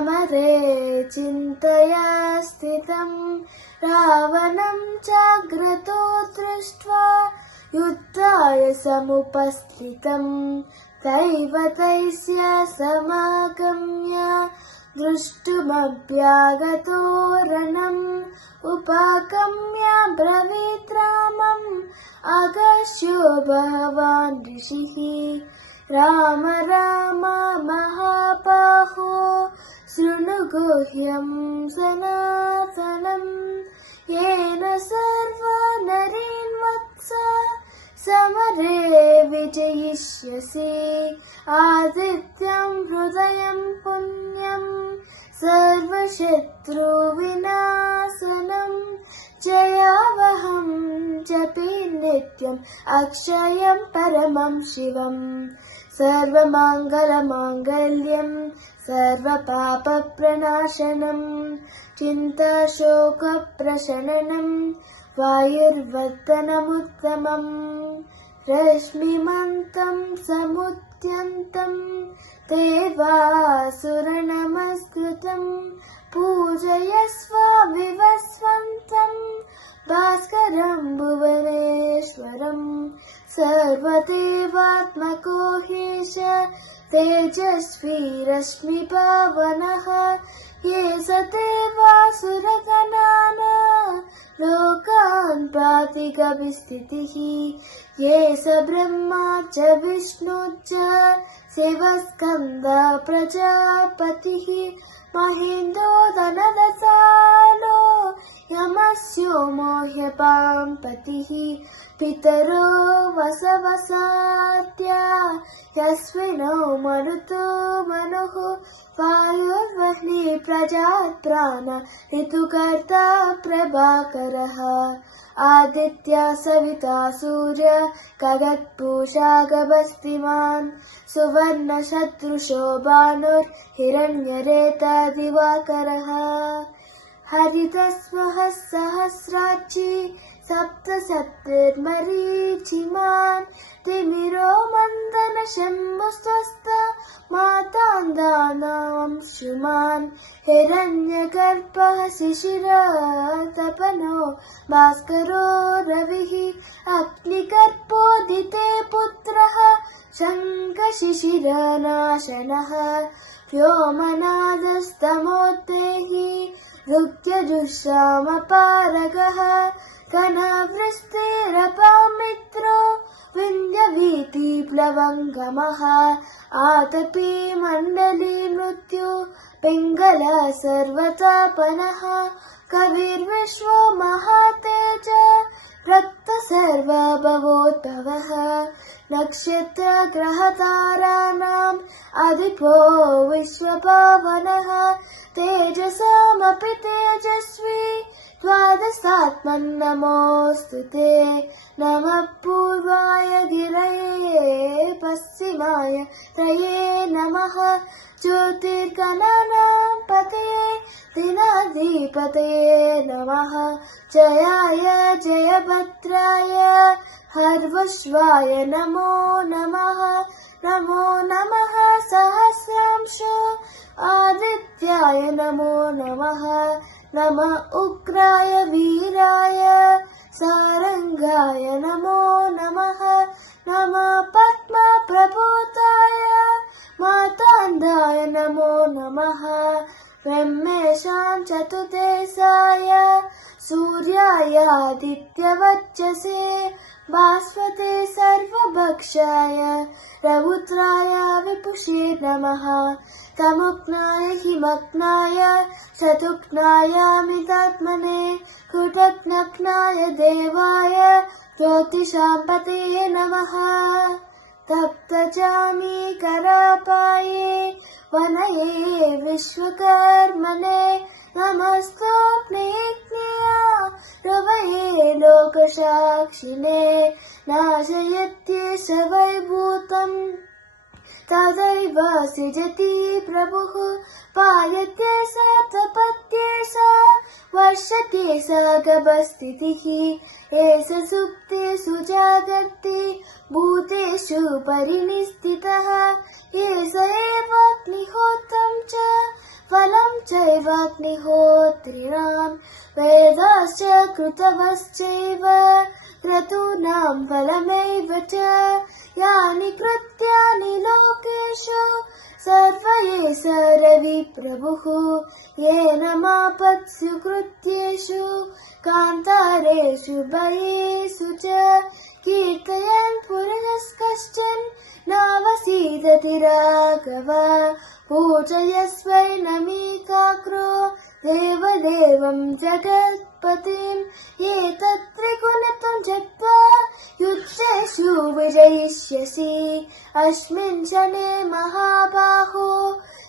समरे चिन्तया स्थितं रावणं चाग्रतो दृष्ट्वा युद्धाय समुपस्थितं दैवतैस्य समागम्य दृष्टुमभ्यागतो रणम् उपागम्य ब्रवीत् रामम् अगस्यो भगवान् ऋषिः राम राम महाबाहो शृणु गुह्यं सनातनम् येन सर्वनरीन् वत्स समरे विजयिष्यसि आदित्यं हृदयं पुण्यं सर्वशत्रुविनाशनं जयावहं जपे नित्यम् अक्षयं परमं शिवम् सर्वमङ्गलमाङ्गल्यं सर्वपापप्रणाशनं चिन्ताशोकप्रशमनं वायुर्वर्धनमुत्तमम् रश्मिमन्तं समुद्यन्तं देवासुरनमस्कृतं पूजयस्व विवस्वन्तं भास्करं भुवनेश्वरं सर्वदेवात्मको ह्येष तेजस्वी रश्मिपावनः ये स देवासुरगणान् लोकान् पाति कविस्थितिः ये स ब्रह्मा च विष्णुश्च शिवस्कन्दः प्रजापतिः महेन्द्रो धनदसालो यमस्योमो ह्यपाम्पतिः पितरो वसवसाद्या यस्मिनो मरुतो मनुः वायुर्वह्नि प्रजात् प्राण ऋतुकर्ता प्रभाकरः आदित्य सविता सूर्य खगत्पूषा गभस्तिमान् सुवर्णशत्रुषो भानुर्हिरण्यरेता दिवाकरः हरितस्वः सहस्राक्षी सप्तशत्रुर्मरीचिमान् तिमिरो मन्दनशम्भुस्वस्थ मातान्दानां शुमान् हिरण्यगर्भः शिशिरतपनो भास्करो रविः अग्निगर्भोदिते पुत्रः शङ्खशिशिरनाशनः व्योमनादस्तमोदेहि ऋग्यजुष्यामपारगः घनवृष्टिरपामित्रो विन्ध्यवीतिप्लवङ्गमः आतपी मण्डली मृत्यु पिङ्गल सर्वतापनः कविर्विश्वो महातेज रक्त सर्वभवोद्भवः नक्षत्रग्रहताराणाम् अधिपो विश्वपावनः तेजसामपि तेजस्वी द्वादशात्मन्नमोऽस्तु ते नमः पूर्वाय गिरये पश्चिमाय त्रये नमः ज्योतिर्गणानां पतये दिनाधिपतये नमः जयाय जयभद्राय हर्वश्वाय नमो नमः नमो नमः सहस्रांशो आदित्याय नमो नमः नमः उग्राय वीराय सारंगाय नमो नमः नमः पद्मप्रभूताय मातान्धाय नमो नमः ब्रह्मेशां चतुर्देशाय सूर्याय आदित्यवर्चसे भास्वते सर्वभक्षाय रौद्राय विपुषे नमः तमुग्नाय हिमग्नाय शतुघ्नाय मितात्मने कृतघ्नाय देवाय ज्योतिषापतये नमः तप्तचामी करापाये वनये विश्वकर्मणे नमस्तोऽग्निज्ञया रवये लोकसाक्षिणे नाशयत्येष वैभूतम् तदैव सृजति प्रभुः पायते स तपत्ये स वर्षते स गभस्थितिः एष सुप्तेषु जागर्ति भूतेषु परिनिष्ठितः एष एव अग्निहोत्रं च फलं चैवाग्निहोत्रिणां वेदाश्च कृतवश्चैव क्रतूनां फलमेव च यानि कृत्यानि लोकेषु सर्वये स रविप्रभुः येन मापत्सु कृत्येषु कान्तारेषु भयेषु च कीर्तयन् पुरुषः नावसीदति राघव पूजयस्वैनमीकाग्रो देवदेवं जगत्पतिम् एतत्त्रिगुणितं जप्त्वा युद्धेषु विजयिष्यसि अस्मिन् क्षणे महाबाहो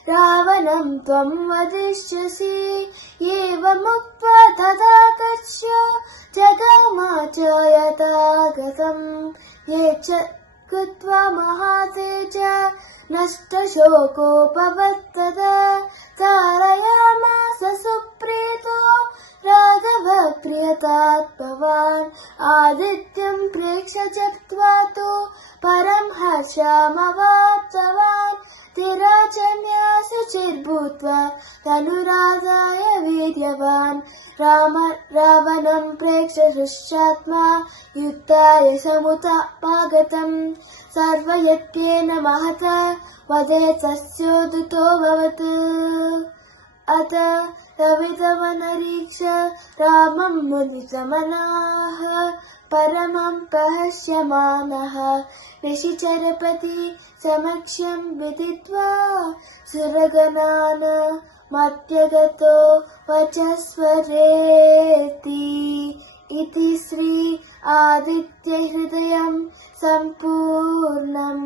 रावणं त्वं वदिष्यसि एवमुक्त्वा तदागत्य जगामाच यथागतम् ये च कृत्वा महातेज नष्टशोकोपवत्तदा तारयामास सुप्रीतो राघव प्रियतात्मवान् आदित्यं प्रेक्ष्य जप्त्वा तु परं हर्षमवाप्तवान् तिराचम्या शुचिर्भूत्वा तनुराधाय वीर्यवान् रावणं प्रेक्ष्य हृष्टात्मा युक्ताय समुपागतम् सर्वयज्ञेन महता वदे तस्योदितोऽभवत् अत रवितमनरीक्ष्य रामं मुदितमनाः परमं प्रहस्यमानः ऋषिचरपति समक्षं विदित्वा सुरगणान् मध्यगतो वचस्वरेति इति श्री आदित्यहृदयं सम्पूर्णम्।